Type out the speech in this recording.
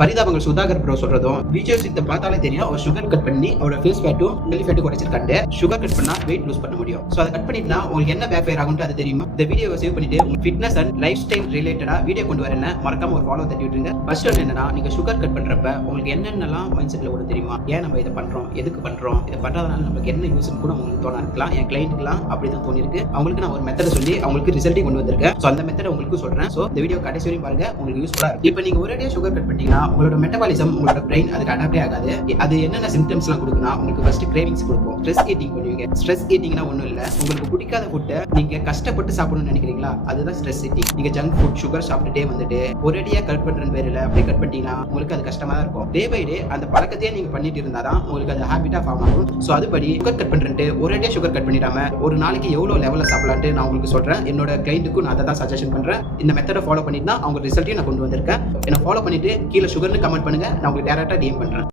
பரிதாபங்கள் Sudhakar bro சொல்றதும் விஜய் சித்த பார்த்தாலே தெரியும். அவர் சுகர் கட் பண்ணி அவரோட ஃபேஸ் ஃபேட்டும் பெல்லி ஃபேட்டும் குறைச்சிருக்காண்டு. சுகர் கட் பண்ணா வெயிட் லூஸ் பண்ண முடியும். சோ அதை கட் பண்ணிட்டா உங்களுக்கு என்ன பேக் ஃபயர் ஆகும்னு அது தெரியுமா? இந்த வீடியோவை சேவ் பண்ணிட்டு உங்க ஃபிட்னஸ் அண்ட் லைஃப் ஸ்டைல் ரிலேட்டடா வீடியோ கொண்டு வரேன்னு மறக்காம ஒரு ஃபாலோ தட்டி விட்டுருங்க. ஃபர்ஸ்ட் ஒன்று என்னன்னா, நீங்க சுகர் கட் பண்றப்ப உங்களுக்கு என்னென்னலாம் மைண்ட் செட்ல ஓட தெரியுமா? ஏன் நம்ம இதை பண்றோம், எதுக்கு பண்றோம், இதை பண்றதுனால நமக்கு என்ன யூஸ்னு கூட உங்களுக்கு தோணா இருக்கலாம். என் கிளைண்ட்டுக்குலாம் அப்படிதான் தோணி இருக்கு. அவங்களுக்கு நான் ஒரு மெத்தட் சொல்லி அவங்களுக்கு ரிசல்ட்டையும் கொண்டு வந்திருக்கேன். சோ அந்த மெத்தட் உங்களுக்கு சொல்றேன். சோ இந்த வீடியோ கடைசி வரையும் பாருங்க, உங்களுக்கு யூஸ்ஃபுல்லா இருக்கும். இப்போ நீங்க ஒரேடியா சுகர் கட் பண்ணீங்கன்னா உங்களோட மெட்டபாலிசம், உங்களோட பிரெயின் அதுக்கு அடாப்டே ஆகாது. அது என்னென்ன சிம்டம்ஸ் எல்லாம் கொடுக்குன்னா, உங்களுக்கு ஃபர்ஸ்ட் கிரேவிங்ஸ் கொடுக்கும். ஸ்ட்ரெஸ் ஈட்டிங் பண்ணுவீங்க. ஸ்ட்ரெஸ் ஈட்டிங்னா ஒண்ணும் இல்ல, உங்களுக்கு பிடிக்காத ஃபுட்டை நீங்க கஷ்டப்பட்டு சாப்பிடணும்னு நினைக்கிறீங்களா, அதுதான் ஸ்ட்ரெஸ் ஈட்டிங். நீங்க ஜங்க் ஃபுட் சுகர் சாப்பிட்டுட்டே வந்துட்டு ஒரேடியா கட் பண்றேன்னு பேர்ல அப்படியே கட் பண்ணிட்டீங்கன்னா உங்களுக்கு அது கஷ்டமா தான் இருக்கும். டே பை டே அந்த பழக்கத்தையே நீங்க பண்ணிட்டு இருந்தாதான் உங்களுக்கு அது ஹாபிட்டா ஃபார்ம் ஆகும். சோ அதுபடி சுகர் கட் பண்றேன்ட்டு ஒரேடியா சுகர் கட் பண்ணிடாம ஒரு நாளைக்கு எவ்வளவு லெவல்ல சாப்பிடலான்ட்டு நான் உங்களுக்கு சொல்றேன். என்னோட கிளைண்ட்டுக்கும் நான் அதை தான் சஜஷன் பண்றேன். இந்த மெத்தடை ஃபாலோ பண்ணிட்டு தான் அவங்க ரிசல்ட்டையும் நான் கொண்டு வந்திருக்கேன். என்ன ஃபாலோ பண்ணிட்டு கீழே சுகர்னு கமெண்ட் பண்ணுங்க, நான் உங்களுக்கு டேரக்டா டிஎம் பண்றேன்.